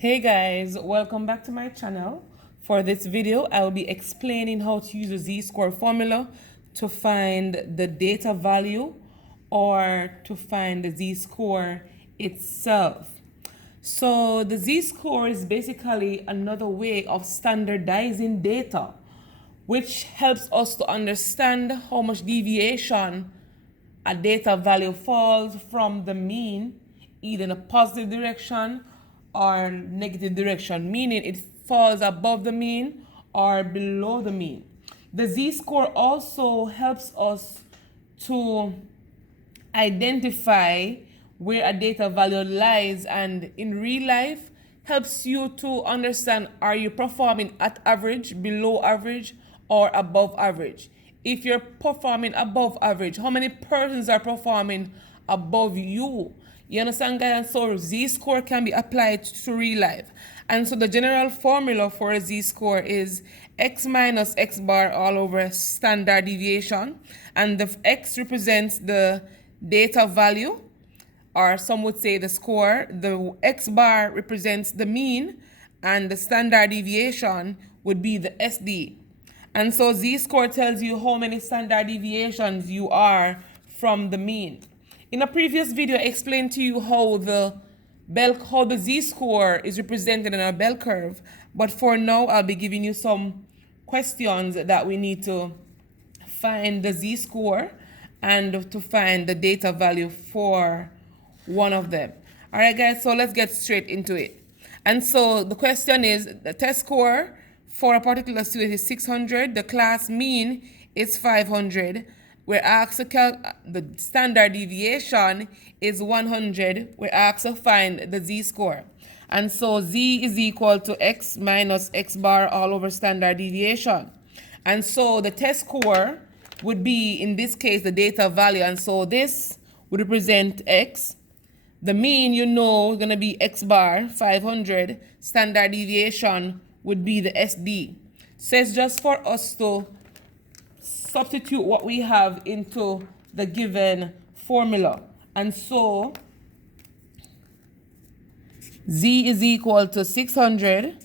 Hey guys, welcome back to my channel. For this video, I will be explaining how to use the z-score formula to find the data value or to find the z-score itself. So the z-score is basically another way of standardizing data, which helps us to understand how much deviation a data value falls from the mean, either in a positive direction or negative direction, meaning it falls above the mean or below the mean. The z-score also helps us to identify where a data value lies, and in real life helps you to understand, are you performing at average, below average, or above average. If you're performing above average, how many persons are performing above you? You understand, guys? So z-score can be applied to real life. And so the general formula for a z-score is x minus x bar all over standard deviation. And the x represents the data value, or some would say the score. The x bar represents the mean, and the standard deviation would be the SD. And so z-score tells you how many standard deviations you are from the mean. In a previous video, I explained to you how the z-score is represented in a bell curve. But for now, I'll be giving you some questions that we need to find the z-score and to find the data value for one of them. All right, guys, so let's get straight into it. And so the question is, the test score for a particular student is 600. The class mean is 500. We're asked to the standard deviation is 100. We're asked to find the z-score. And so z is equal to x minus x bar all over standard deviation. And so the test score would be, in this case, the data value. And so this would represent x. The mean, you know, is going to be x bar, 500. Standard deviation would be the SD. So it's just for us to substitute what we have into the given formula. And so z is equal to 600,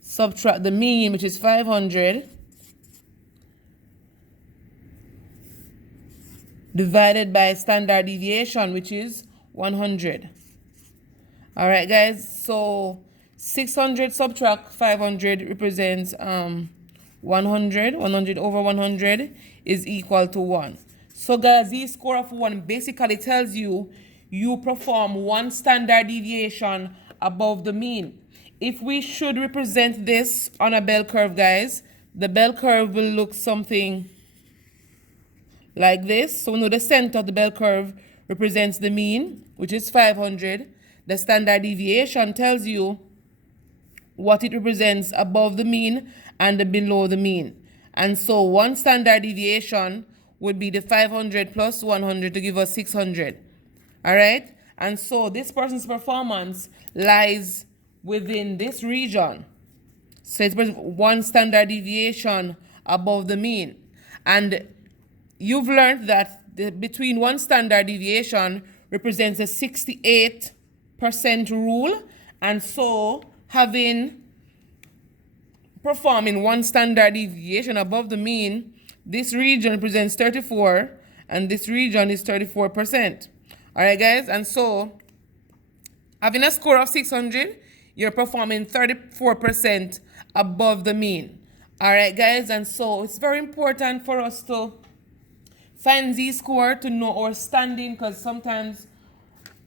subtract the mean, which is 500, divided by standard deviation, which is 100. All right, guys, so 600 subtract 500 represents 100. 100 over 100 is equal to 1. So guys, z-score of 1 basically tells you you perform one standard deviation above the mean. If we should represent this on a bell curve, guys, the bell curve will look something like this. So we know the center of the bell curve represents the mean, which is 500. The standard deviation tells you what it represents above the mean and below the mean. And so one standard deviation would be the 500 plus 100 to give us 600. All right? And so this person's performance lies within this region. So it's one standard deviation above the mean. And you've learned that between one standard deviation represents a 68% rule. And so performing one standard deviation above the mean, this region represents 34, and this region is 34%. All right, guys, and so having a score of 600, you're performing 34% above the mean. All right, guys, and so it's very important for us to find z-score to know our standing, because sometimes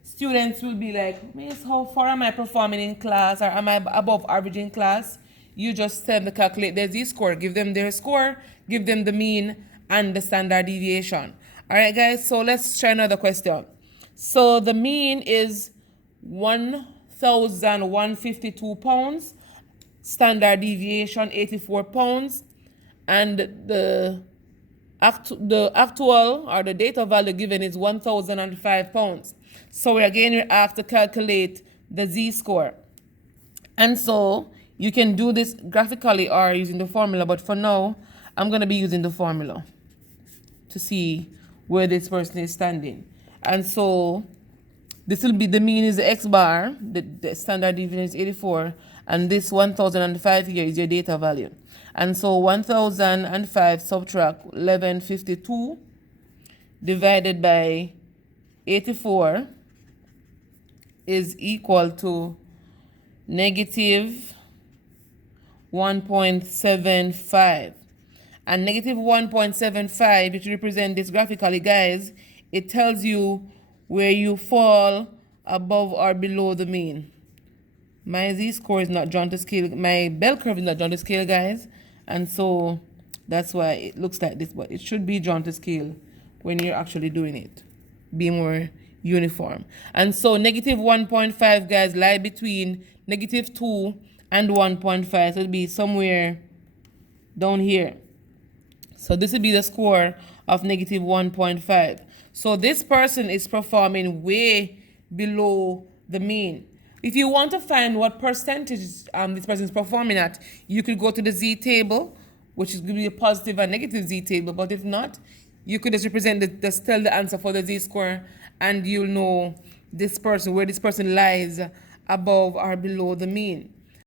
students will be like, Miss, how far am I performing in class, or am I above average in class? You just tell them to calculate their z-score. Give them their score, give them the mean and the standard deviation. All right, guys, so let's try another question. So the mean is 1,152 pounds, standard deviation 84 pounds, and the actual or the data value given is 1,005 pounds. So we're asked to calculate the z-score. And so you can do this graphically or using the formula, but for now, I'm going to be using the formula to see where this person is standing. And so This will be the mean is the x bar, the standard deviation is 84, and this 1005 here is your data value. And so 1005 subtract 1152 divided by 84 is equal to negative 1.75. And negative 1.75, which represent this graphically, guys, it tells you where you fall above or below the mean. My z-score is not drawn to scale. My bell curve is not drawn to scale, guys. And so that's why it looks like this, but it should be drawn to scale when you're actually doing it. Be more uniform. And so negative 1.5, guys, lie between negative 2 and 1.5. So it'll be somewhere down here. So this would be the score of negative 1.5. So this person is performing way below the mean. If you want to find what percentage this person is performing at, you could go to the z table, which is going to be a positive and negative z table. But if not, you could just represent just tell the answer for the z-score, and you'll know this person, where this person lies above or below the mean.